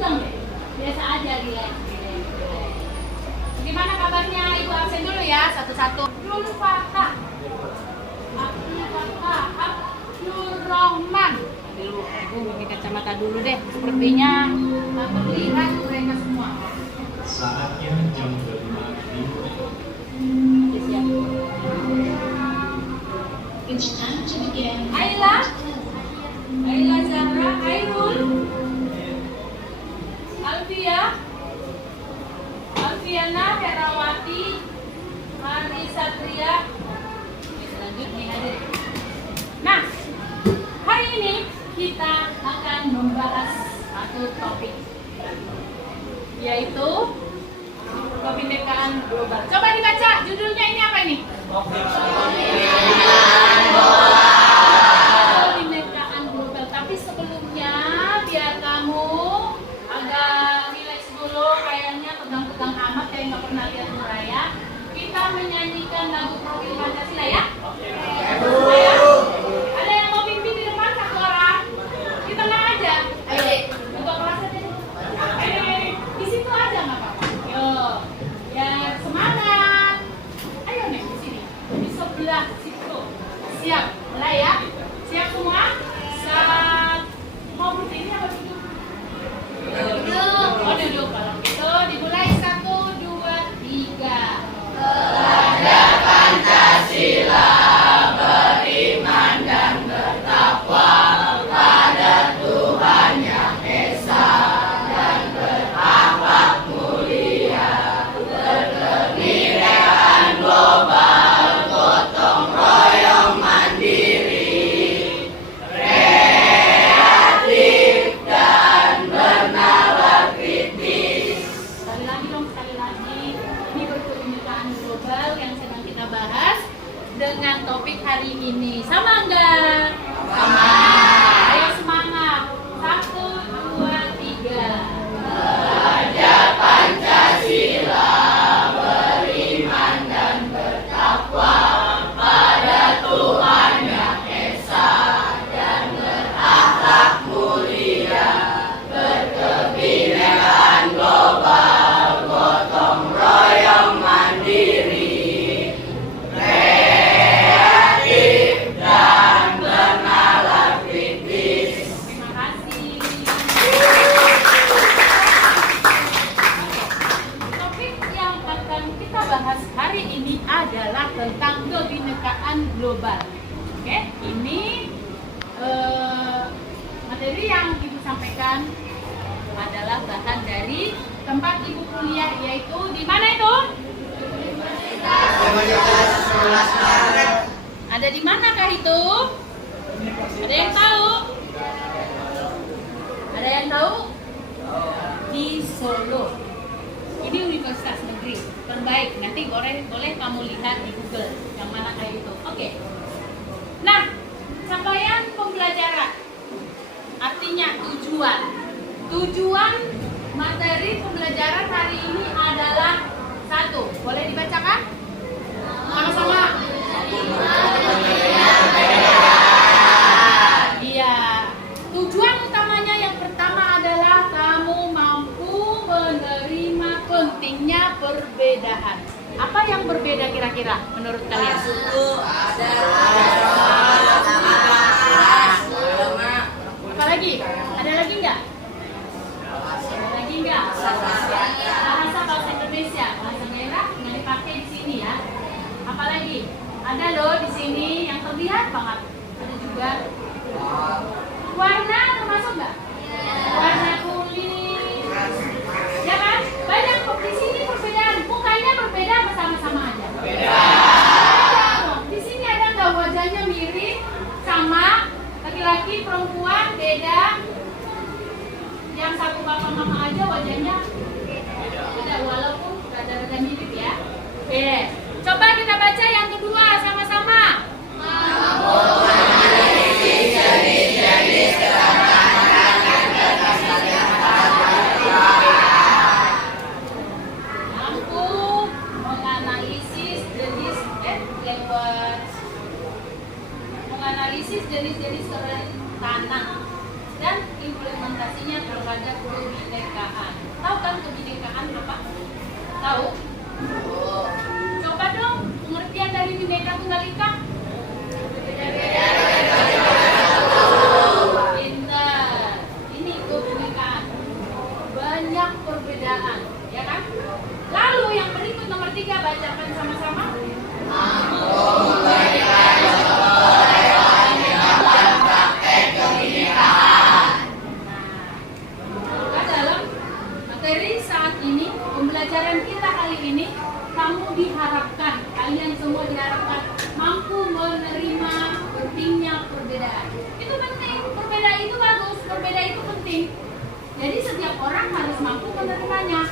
tegang deh. Biasa aja, relax. Gimana kabarnya? Ibu absen dulu ya, satu-satu. Abdul Fatah, Abdul Rahman. Dulu, aku pakai kacamata dulu deh. Sepertinya terlihat mereka semua. Saatnya jam 5 Siap. It's time to begin. Ayla Zahra, Airul, Alfiana, Herawati, Hari Satria. Selanjutnya hadir. Nah, hari ini kita akan membahas satu topik, yaitu kebinekaan global. Coba dibaca judulnya, ini apa ini? Kebinekaan global. Tapi sebelumnya biar kamu agak relax dulu, kayaknya tegang-tegang amat kayak nggak pernah lihat Nuraya. Kita menyanyikan lagu Profil Pancasila ya. Ayo. Ada yang mau pimpin di depan satu orang? Di tengah aja. Ayo. Untuk kelas aja. Di situ aja nggak apa-apa. Yo. Ya semangat. Ayo nih di sini. Di sebelah situ. Siap. Mulai ya. Siap semua? Saat mau berdiri apa duduk? Duduk. Oh duduk. Kalau gitu dimulai 1, 2, 3. Belajar Pancasila, beriman dan bertakwa pada Tuhan Yang Esa dan berakhlak mulia, berkebinekaan global, gotong royong mandiri, kreatif dan bernalar kritis. Sekali lagi dong, sekali lagi. Ini berkebinekaan global yang sedang kita bahas dengan topik hari ini. Sama enggak? Sama. Ayo semangat. 1, 2, 3. Belajar Pancasila, beriman dan bertakwa pada Tuhan Yang Esa dan berakhlak mulia, berkebinekaan global, gotong royong mandiri, kreatif dan bernalar kritis. Terima kasih. Topik yang akan kita bahas hari ini adalah tentang kebinekaan global. Oke, ini materi yang Ibu sampaikan adalah bahan dari tempat Ibu kuliah, yaitu di mana itu? Ada di manakah itu? Ada yang tahu? Ada yang tahu? Di Solo. Ini universitas negeri terbaik. Nanti boleh kamu lihat di Google yang manakah itu. Oke. Nah, capaian pembelajaran artinya tujuan. Tujuan materi pembelajaran hari ini adalah 1. Boleh dibacakan? Sama-sama. Iya. Tujuan utamanya yang pertama adalah kamu mampu menerima pentingnya perbedaan. Apa yang berbeda kira-kira menurut kalian? Apa lagi? Ada lagi nggak? Bahasa Indonesia, bahasa merah nggak dipakai di sini ya. Apalagi ada loh di sini yang terlihat banget. Ada juga warna, termasuk nggak? Warna kulit, ya kan? Banyak kok di sini perbedaan. Mukanya berbeda apa sama-sama aja? Beda. Di sini ada nggak wajahnya mirip, sama, laki-laki, perempuan beda? Yang satu bapak mama aja wajahnya beda, walaupun rada-rada mirip ya. Oke, coba kita baca yang kedua sama-sama. Mampu menganalisis jenis-jenis tanah dan implementasinya terhadap kebinekaan Tahu? Coba dong pengertian dari Bhinneka Tunggal Ika. Pintar. Ini keunikan. Banyak perbedaan, ya kan? Lalu yang berikut nomor 3 bacakan sama-sama. Nah, dalam materi saat ini, pembelajaran kita kali ini, kamu diharapkan, kalian semua diharapkan mampu menerima pentingnya perbedaan. Itu penting, perbedaan itu bagus, perbedaan itu penting. Jadi setiap orang harus mampu menerimanya.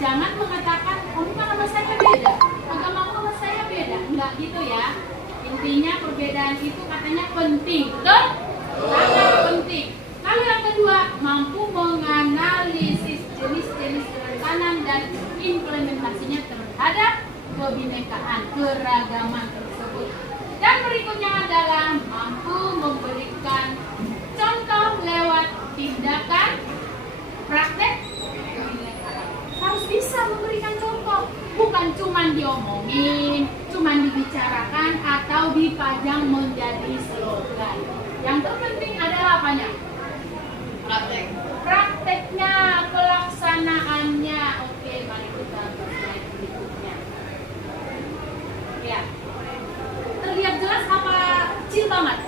Jangan mengatakan, oh ini sama saya beda, agamamu sama saya beda. Enggak gitu ya. Intinya perbedaan itu katanya penting, betul? Sangat penting. Lalu yang kedua, mampu menganalisis jenis-jenis kerentanan dan implementasinya terhadap kebinekaan, keragaman tersebut. Dan berikutnya adalah mampu memberikan contoh lewat tindakan, praktek, kebinekaan. Harus bisa memberikan contoh, bukan cuma diomongin, cuma dibicarakan atau dipajang menjadi slogan. Yang terpenting adalah apanya? Praktek. Prakteknya, pelaksanaannya. Oke, mari kita ke slide berikutnya. Ya. Terlihat jelas apa kecil banget?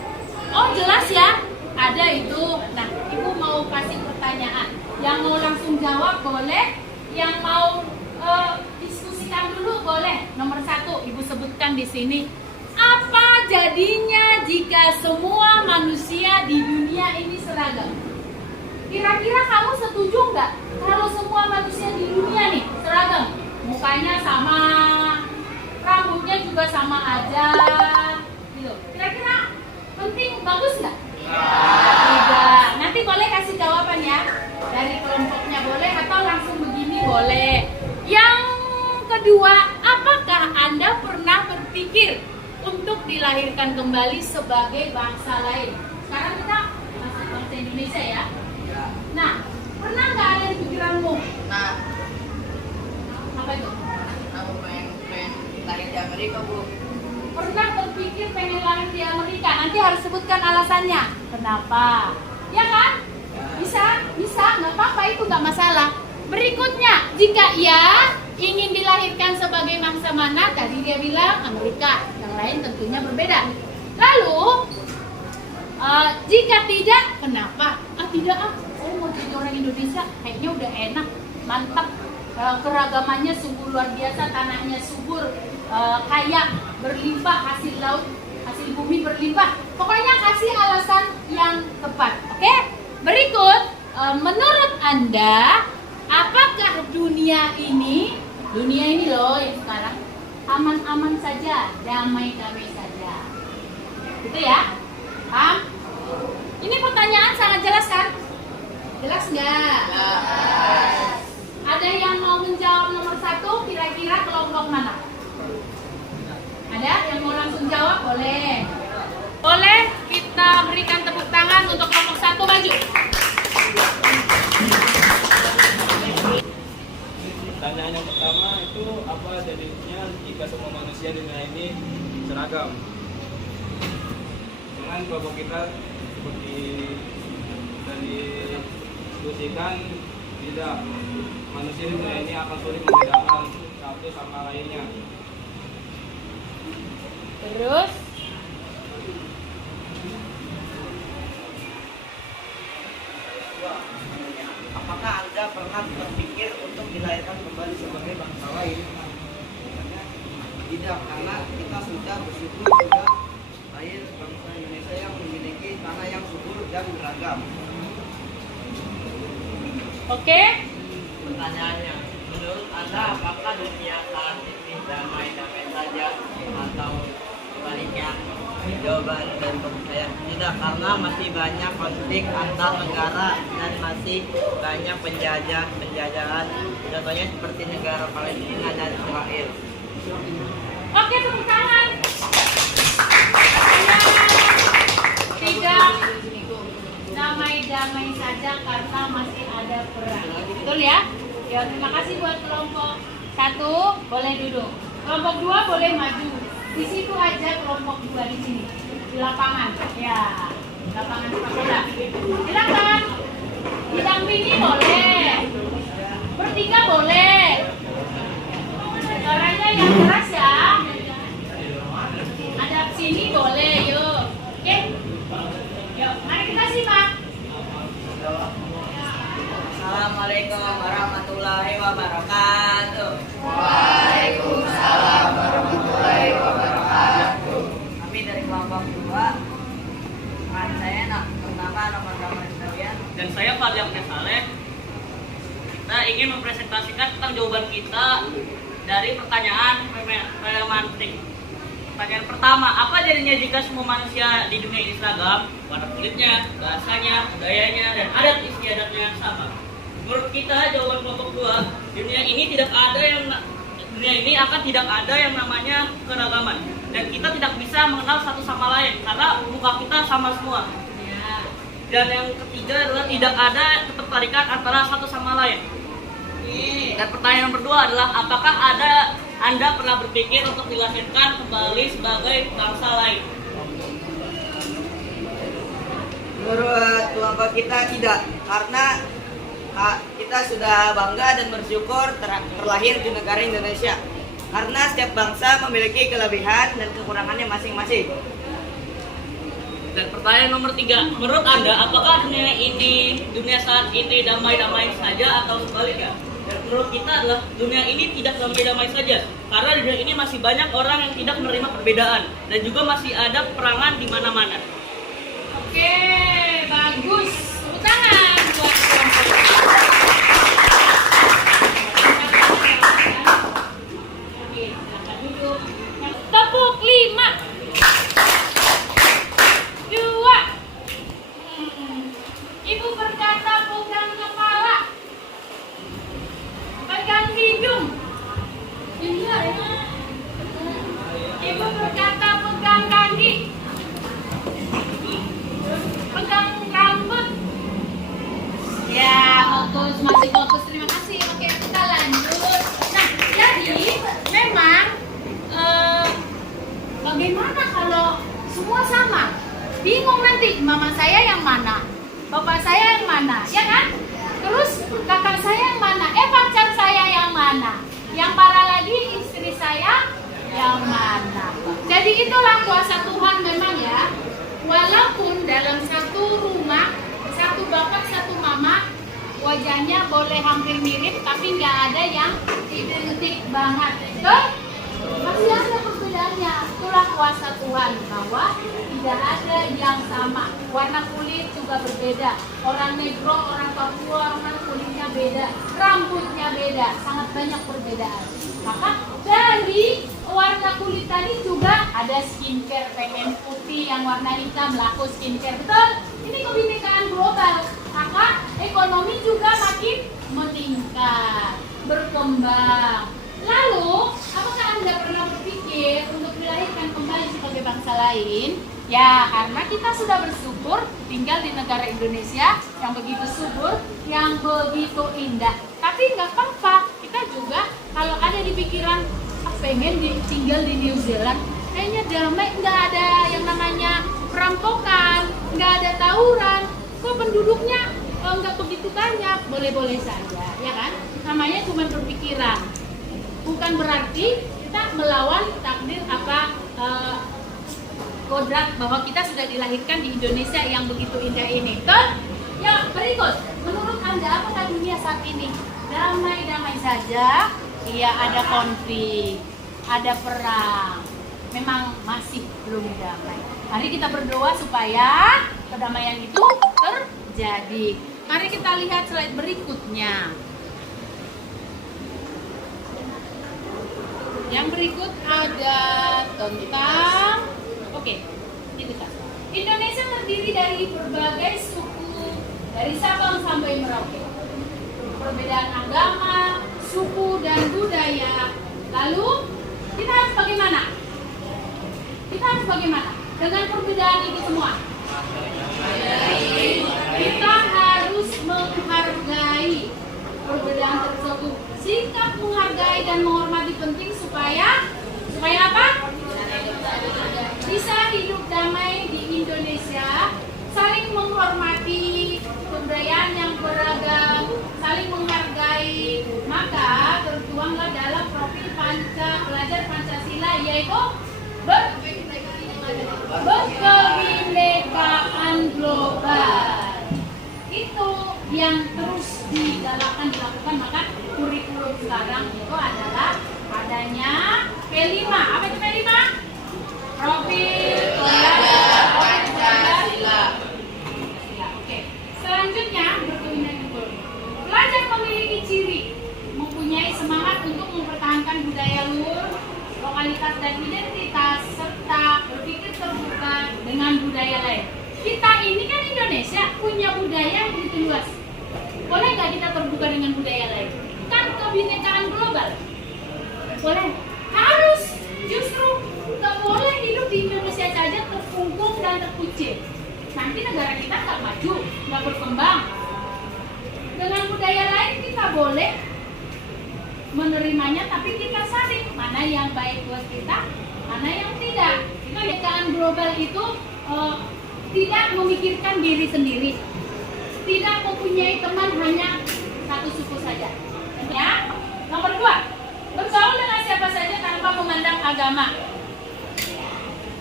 Oh, jelas ya. Ada itu. Nah, Ibu mau kasih pertanyaan. Yang mau langsung jawab boleh, yang mau diskusikan dulu boleh. Nomor 1 Ibu sebutkan di sini. Apa jadinya jika semua manusia di dunia ini seragam? Kira-kira kamu setuju nggak kalau semua manusia di dunia nih seragam? Mukanya sama, rambutnya juga sama aja, gitu. Kira-kira penting, bagus nggak? Tidak. Nanti boleh kasih jawaban ya. Dari kelompoknya boleh atau langsung begini boleh. Yang kedua, apakah Anda pernah berpikir untuk dilahirkan kembali sebagai bangsa lain? Sekarang kita masuk bangsa Indonesia ya. Nah, pernah nggak ada di pikiranmu? Nah, Apa itu? aku pengen lahir di Amerika, Bu. Pernah berpikir pengen lahir di Amerika? Nanti harus sebutkan alasannya. Kenapa? Ya kan? Bisa, nggak apa-apa, itu nggak masalah. Berikutnya, jika ya ingin dilahirkan sebagai bangsa mana? Tadi dia bilang Amerika, yang lain tentunya berbeda. Lalu, jika tidak, kenapa? Tidak saya mau jadi orang Indonesia, kayaknya udah enak, mantap. Keragamannya sungguh luar biasa, tanahnya subur, kaya, berlimpah hasil laut, hasil bumi berlimpah. Pokoknya kasih alasan yang tepat, oke? Berikut, menurut Anda, apakah dunia ini loh yang sekarang aman-aman saja, damai-damai saja, gitu ya? Paham? Ini pertanyaan sangat jelas kan? Jelas nggak? Ada yang mau menjawab nomor 1, kira-kira kelompok mana? Ada yang mau langsung jawab? Boleh. Boleh kita berikan tepuk tangan untuk kelompok 1, maju. Pertanyaan yang pertama itu apa jadinya jika semua manusia di dunia ini seragam? Dengan kelompok kita seperti tadi diskusikan, tidak, manusia di dunia ini akan sulit membedakan satu sama lainnya. Terus Apakah Anda pernah berpikir untuk dilahirkan kembali sebagai bangsa lain? Tidak, karena kita sudah bersyukur sudah lahir bangsa Indonesia yang memiliki tanah yang subur dan beragam. oke? Pertanyaannya, menurut Anda apakah dunia saat ini damai-damai saja atau sebaliknya? Jawaban dan saya tidak, karena masih banyak konflik antar negara dan masih banyak penjajahan. Contohnya seperti negara Palestina dan Israel. Oke, tepuk tangan. Tidak damai-damai saja karena masih ada perang. Betul ya? Ya, terima kasih buat kelompok Satu, boleh duduk. Kelompok 2 boleh maju. Di situ aja kelompok 2 di sini. Di lapangan. Ya, lapangan sepak bola. Silakan. Didampingi boleh. Bertiga boleh. Suaranya yang keras ya. Ada sini boleh, yuk. Oke. Yuk, mari kita simak. Assalamualaikum warahmatullahi wabarakatuh. Kami dari kelompok 2. Nama saya pertama nomor gambar kalian. Dan saya Fadli Saleh. Kita ingin mempresentasikan tentang jawaban kita dari pertanyaan relevantik. Pertanyaan pertama, apa jadinya jika semua manusia di dunia ini seragam? Warna kulitnya, bahasanya, budayanya, dan adat istiadatnya sama. Menurut kita jawaban kelompok 2, dunia ini akan tidak ada yang namanya keragaman, dan kita tidak bisa mengenal satu sama lain karena muka kita sama semua. Dan yang ketiga adalah tidak ada ketertarikan antara satu sama lain. Dan pertanyaan nomor 2 adalah apakah Anda pernah berpikir untuk dilahirkan kembali sebagai bangsa lain? Menurut kelompok kita tidak, karena kita sudah bangga dan bersyukur terlahir di negara Indonesia. Karena setiap bangsa memiliki kelebihan dan kekurangannya masing-masing. Dan pertanyaan nomor 3, menurut Anda apakah dunia saat ini damai-damai saja atau sebaliknya? Dan menurut kita adalah dunia ini tidak damai-damai saja, karena dunia ini masih banyak orang yang tidak menerima perbedaan dan juga masih ada peperangan di mana-mana. Oke, bagus. Tepuk tangan buat kelompok. Oke, silakan duduk. Tepuk 5. 2. Ibu berkata pegang kepala. Pegang hidung. Iya. Ibu berkata pegang kaki. Pegang rambut. Ya, fokus, masih fokus. Terima kasih. Oke, kita lanjut. Nah, jadi memang bagaimana kalau semua sama? Bingung nanti, mama saya yang mana? Bapak saya yang mana? Ya kan? Terus kakak saya yang mana? Pacar saya yang mana? Yang parah lagi istri saya yang mana? Jadi itulah kuasa Tuhan memang ya. Walaupun dalam satu rumah, satu bapak, satu mama, wajahnya boleh hampir mirip, tapi nggak ada yang identik banget. Betul? Masih ada perbedaannya. Itulah kuasa Tuhan bahwa tidak ada yang sama. Warna kulit juga berbeda. Orang negro, orang Papua, orang kulitnya beda, rambutnya beda, sangat banyak perbedaan. Maka dari warna kulit tadi juga ada skincare, pengen putih yang warna hitam, laku skincare. Betul? Ini kebinekaan global. Maka ekonomi juga makin meningkat, berkembang. Lalu, apakah Anda pernah berpikir untuk dilahirkan kembali sebagai bangsa lain? Ya, karena kita sudah bersyukur tinggal di negara Indonesia yang begitu subur, yang begitu indah. Tapi nggak apa-apa, kita juga kalau ada di pikiran, pengen tinggal di New Zealand, kayaknya damai, nggak ada yang namanya perampokan, nggak ada tawuran, kok penduduknya nggak begitu banyak, boleh-boleh saja, ya kan? Namanya cuma berpikiran. Bukan berarti kita melawan takdir kodrat bahwa kita sudah dilahirkan di Indonesia yang begitu indah ini. Betul? Ya, berikut. Menurut Anda apakah dunia saat ini damai-damai saja? Iya, ada konflik, ada perang. Memang masih belum damai. Mari kita berdoa supaya kedamaian itu terjadi. Mari kita lihat slide berikutnya. Yang berikut ada tentang Indonesia terdiri dari berbagai suku dari Sabang sampai Merauke. Perbedaan agama, suku dan budaya. Lalu kita harus bagaimana? Dengan perbedaan ini semua? Kita harus menghargai perbedaan tersebut. Sikap menghargai menghargai dan menghormati penting supaya apa? Bisa hidup damai di Indonesia, saling menghormati kebudayaan yang beragam, saling menghargai. Maka tertuanglah dalam profil pelajar Pancasila yaitu berkebinekaan global. Itu yang terus dilakukan. Maka kurikulum sekarang itu adalah adanya P5. Apa itu P5? Profil pelajar Pancasila. Oke. Selanjutnya berkebinekaan. Pelajar memiliki ciri mempunyai semangat untuk mempertahankan budaya luhur, lokalitas dan identitas serta berpikir terbuka dengan budaya lain. Kita ini kan Indonesia punya budaya yang begitu luas. Boleh nggak kita terbuka dengan budaya lain? Kan kebinekaan global. Boleh? Harus. Justru nggak boleh hidup di Indonesia saja terkungkung dan terkucil. Nanti negara kita nggak maju, nggak berkembang. Dengan budaya lain kita boleh menerimanya, tapi kita saring mana yang baik buat kita, mana yang tidak. Kebinekaan global itu tidak memikirkan diri sendiri, tidak mempunyai teman hanya satu suku saja. Ya. Nomor 2, bergaul dengan siapa saja tanpa memandang agama.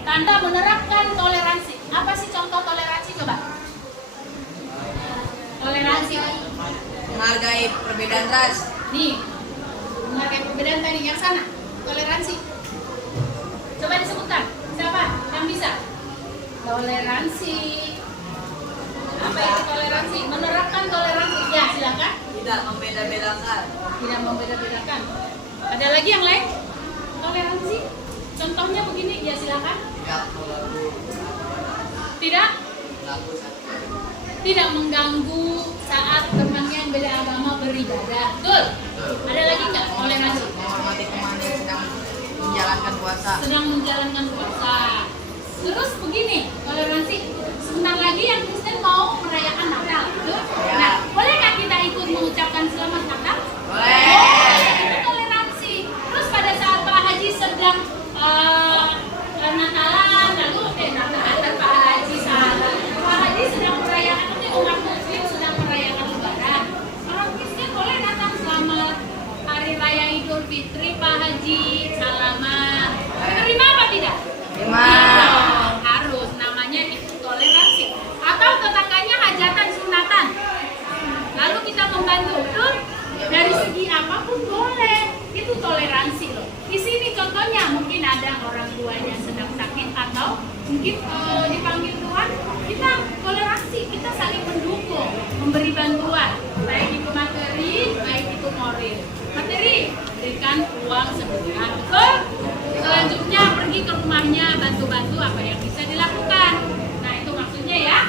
Tanda menerapkan toleransi. Apa sih contoh toleransi coba? Toleransi. Menghargai perbedaan ras. Nih, menghargai perbedaan tadi yang sana. Toleransi. Coba disebutkan. Siapa yang bisa? Toleransi. Apa itu toleransi? Menerapkan toleransi. Ya, silakan. Tidak membeda-bedakan. Tidak membeda-bedakan. Ada lagi yang lain? Toleransi. Contohnya begini, ya silakan. Tidak mengganggu saat temannya yang beda agama beribadah. Betul. Ada lagi nggak toleransi? Menghormati teman yang sedang menjalankan puasa. Sedang menjalankan puasa. Terus begini, toleransi. Sebentar lagi yang Kristen mau merayakan Natal. Betul? Ya. Nah, boleh nggak kita ikut mengucapkan selamat Natal? Boleh. Itu toleransi. Terus pada saat Pak Haji sedang Natalan, lalu Natalan Pak Haji salah. Pak Haji sedang merayakan, umat Muslim sedang merayakan Lebaran. Orang Kristen boleh datang selamat Hari Raya Idul Fitri, Pak Haji salaman. Terima apa tidak? Terima. Ya, harus. Namanya itu toleransi. Atau tetangganya hajatan sunatan, lalu kita membantu, betul? Dari segi apapun boleh. Itu toleransi loh. Di sini contohnya mungkin ada orang tuanya sedang sakit atau mungkin dipanggil Tuhan, kita toleransi, kita saling mendukung, memberi bantuan, baik itu materi, baik itu moral. Materi, berikan uang sedekah, betul? Selanjutnya pergi ke rumahnya, bantu-bantu apa yang bisa dilakukan. Nah itu maksudnya ya.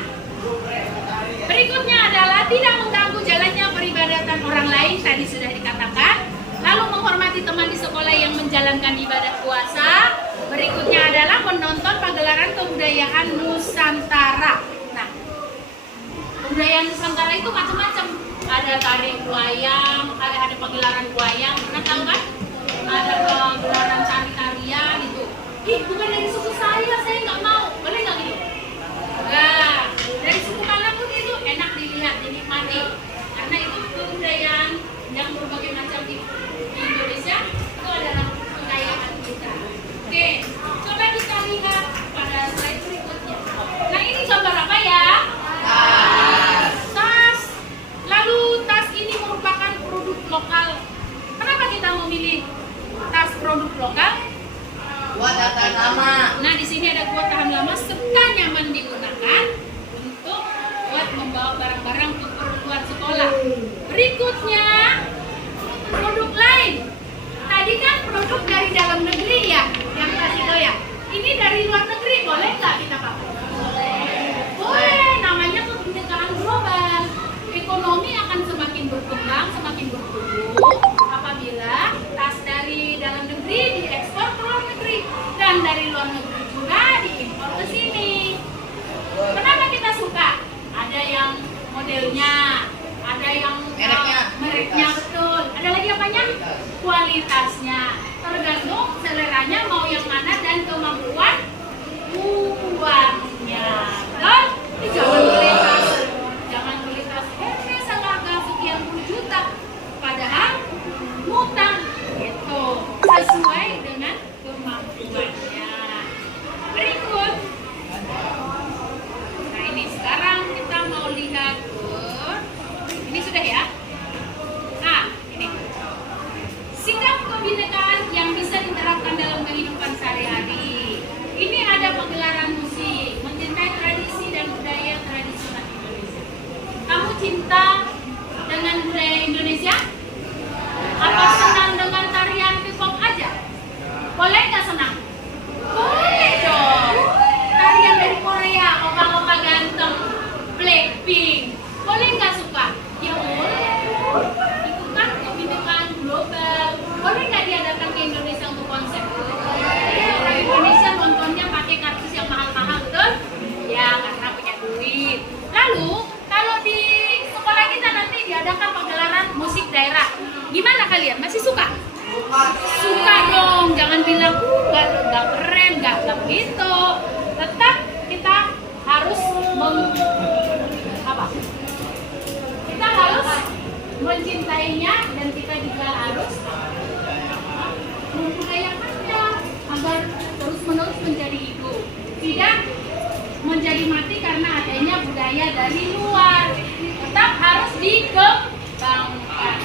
Berikutnya adalah tidak mengganggu jalannya peribadatan orang lain, tadi sudah dikatakan. Lalu menghormati teman di sekolah yang menjalankan ibadah puasa. Berikutnya adalah menonton pagelaran kebudayaan Nusantara. Nah, kebudayaan Nusantara itu macam-macam. Ada tari wayang, ada pagelaran wayang, pernah tahu kan? Ada pagelaran tari-tarian itu. Ih, bukan dari suku saya nggak mau. Boleh nggak gitu? Nah, dari suku manapun itu enak dilihat, dinikmati. Karena itu kebudayaan yang berbagai macam di Indonesia, itu adalah kekayaan kita. Oke, coba kita lihat pada slide berikutnya. Nah, ini gambar apa ya? Tas. Lalu tas ini merupakan produk lokal. Kenapa kita memilih tas produk lokal? Kuat tahan lama. Nah, di sini ada kuat tahan lama serta nyaman digunakan untuk buat membawa barang-barang untuk keperluan sekolah. Berikutnya, produk lain. Tadi kan produk dari dalam negeri ya, yang kasih tahu ya. Ini dari luar negeri, boleh nggak kita pakai? Boleh. Namanya kebinekaan global. Ekonomi akan semakin berkembang, semakin bertumbuh apabila tas dari dalam negeri diekspor ke luar negeri dan dari luar negeri juga diimpor ke sini. Kenapa kita suka? Ada yang modelnya, ada yang Mereknya. mereknya kualitasnya. Tergantung seleranya mau yang mana dan kemampuan uangnya. Kan? Jangan beli tas Hermes seharga sekian puluh juta, padahal ngutang gitu, sesuai dengan kemampuannya. Berikut. Nah ini sekarang kita mau lihat ini sudah ya. Nah ini sikap kebinekaan yang bisa diterapkan dalam kehidupan sehari-hari. Ini ada pegelaran musik, mencintai tradisi dan budaya tradisional Indonesia. Kamu cinta dengan budaya Indonesia? Apa senang dengan tarian K-pop aja? Boleh nggak senang? Boleh dong. Tarian dari Korea, opa-opa ganteng, Blackpink, boleh nggak suka? Ya boleh. Itu kan kebinekaan global. Boleh nggak diadakan ke Indonesia untuk konser? Orang Indonesia nontonnya pakai kartus yang mahal-mahal, betul? Ya, karena punya duit. Lalu, kalau di sekolah kita nanti diadakan pagelaran musik daerah, gimana kalian? Masih suka? Suka dong. Jangan bilang, nggak keren, nggak begitu. Tetap kita harus kita harus mencintainya dan kita juga harus membudayakannya agar terus-menerus menjadi hidup, tidak menjadi mati karena adanya budaya dari luar. Tetap harus dikembangkan.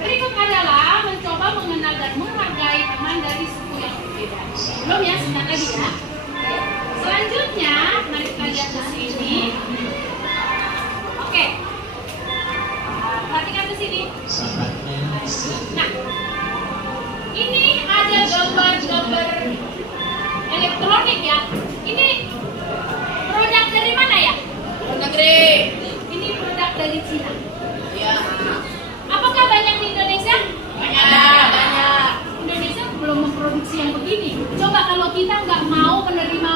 Berikut adalah mencoba mengenal dan menghargai teman dari suku yang berbeda. Belum ya, sebentar lagi ya. Selanjutnya, mari kita lihat ke sini. Oke. Perhatikan ke sini. Saatnya Nah, ini ada gambar-gambar elektronik ya. Ini produk dari mana ya? Negeri. Ini produk dari Cina. Ya. Apakah banyak di Indonesia? Banyak. Indonesia belum memproduksi yang begini. Coba kalau kita nggak mau menerima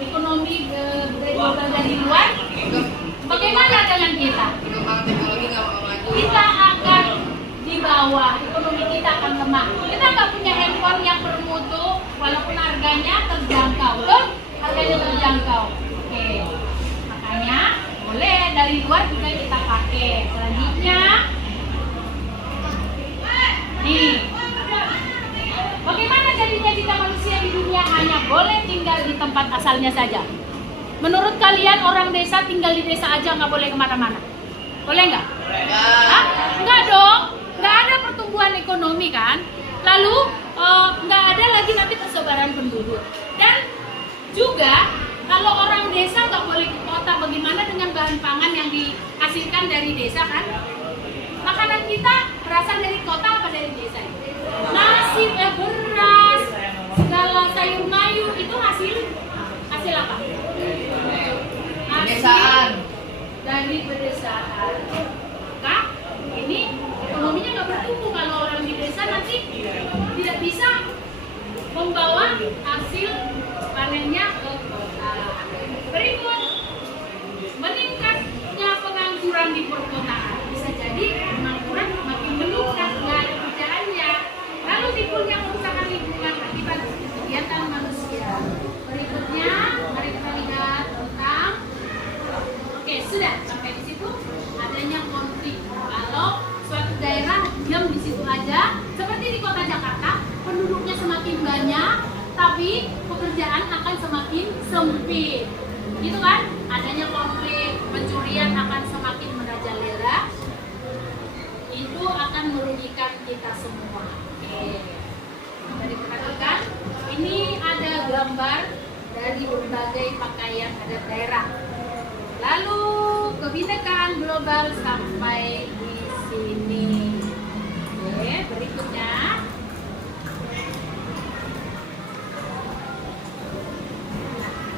ekonomi global dari luar, bagaimana dengan kita? Perkembangan teknologi nggak mau maju. Kita akan di bawah, ekonomi kita akan lemah. Kita nggak punya handphone yang bermutu, walaupun harganya terjangkau, tuh harganya terjangkau. Oke, makanya boleh dari luar juga kita pakai. Selanjutnya, nih, bagaimana jadinya jika manusia di dunia hanya boleh tinggal di tempat asalnya saja? Menurut kalian orang desa tinggal di desa aja nggak boleh kemana-mana? Boleh nggak? Hah? Nggak dong, nggak ada pertumbuhan ekonomi kan? Lalu nggak ada lagi nanti persebaran penduduk. Dan juga kalau orang desa nggak boleh ke kota, bagaimana dengan bahan pangan yang dihasilkan dari desa kan? Makanan kita berasal dari kota apa dari desa? Nasi, beras, segala sayur mayur itu hasil apa? Pedesaan. Dari pedesaan. Maka ini ekonominya nggak bertumbuh kalau orang di desa nanti tidak bisa membawa hasil panennya ke kota. Berikut, meningkatnya pengangguran di perkotaan. Bisa jadi pengangguran makin meningkat, nggak ada kerjaannya. Lalu timbulnya kerusakan lingkungan akibat kegiatan manusia. Berikutnya, mari kita lihat tentang sudah sampai di situ adanya konflik. Kalau suatu daerah diam di situ aja, seperti di kota Jakarta, penduduknya semakin banyak, tapi pekerjaan akan semakin sempit. Gitu kan? Adanya konflik, pencurian akan semakin merajalela. Itu akan merugikan kita semua. Oke. Tadi perhatikan, ini ada gambar dari berbagai pakaian adat daerah. Lalu kebinekaan global sampai di sini. Oke, berikutnya.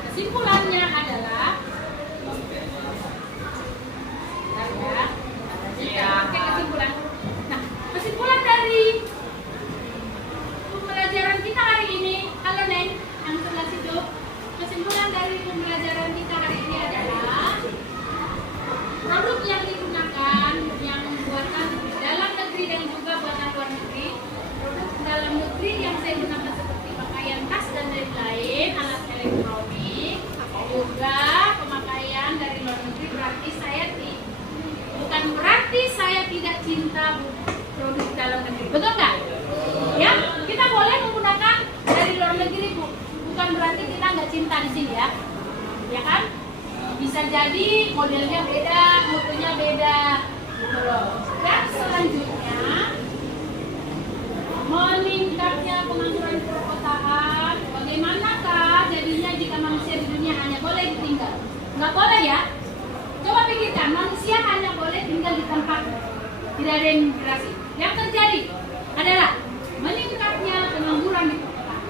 Kesimpulannya adalah kesimpulan. Nah, kesimpulan dari pembelajaran kita hari ini, halo Neng, yang sebelah situ. Kesimpulan dari pembelajaran kita hari ini adalah produk yang digunakan yang Bisa jadi modelnya beda, mutunya beda, gitu loh. Dan selanjutnya, meningkatnya pengangguran di perkotaan. Bagaimanakah jadinya jika manusia di dunia hanya boleh ditinggal? Nggak boleh ya? Coba pikirkan, manusia hanya boleh tinggal di tempat, tidak ada imigrasi. Yang terjadi adalah meningkatnya pengangguran di perkotaan.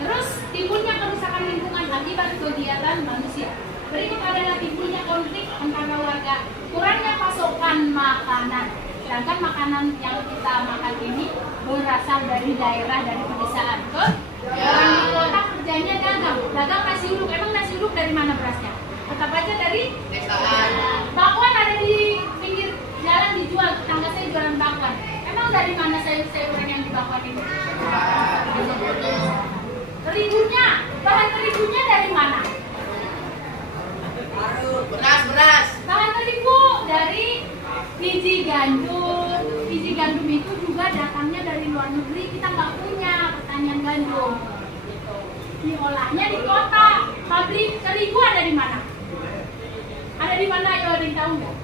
Terus timbulnya kerusakan lingkungan akibat kegiatan manusia. Berikut adalah timbulnya konflik antara warga, kurangnya pasokan makanan. Sedangkan makanan yang kita makan ini berasal dari daerah, dari pedesaan. Orang di kota kerjanya dagang, dagang nasi uduk. Emang nasi uduk dari mana berasnya? Tetap aja dari desaan. Bakwan ada di pinggir jalan dijual, tetangga saya jualan bakwan. Emang dari mana sayur-sayuran yang di bakwan itu? Terigunya, bahan terigunya dari mana? Beras. Bahan terigu dari biji gandum. Biji gandum itu juga datangnya dari luar negeri, kita nggak punya pertanian gandum. Gitu. Diolahnya di kota. Pabrik terigu ada di mana? Ada di mana? Ayo, ada yang tahu nggak?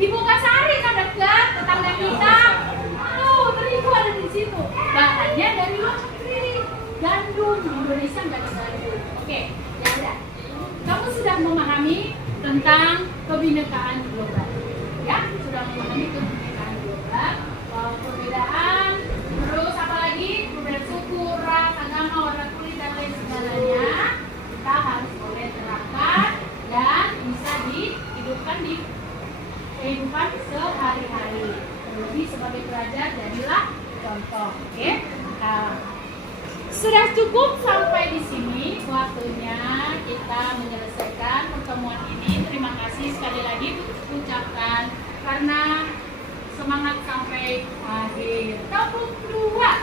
Di Bukasari kan dekat, tetangga kita. Tuh, terigu ada di situ. Bahannya dari luar negeri. Gandum di Indonesia nggak ada gandum. Oke, ya udah. Kamu sudah memahami tentang kebinekaan global, ya? Sudah memahami kebinekaan global, perbedaan, terus apa lagi? Perbedaan suku, ras, agama, warna kulit dan lain segalanya kita harus boleh terapkan dan bisa dihidupkan di kehidupan sehari-hari. Terlebih sebagai pelajar jadilah contoh, oke? Nah, sudah cukup sampai di sini waktunya kita menyelesaikan pertemuan ini. Terima kasih sekali lagi ucapkan karena semangat sampai akhir. Tepuk dua.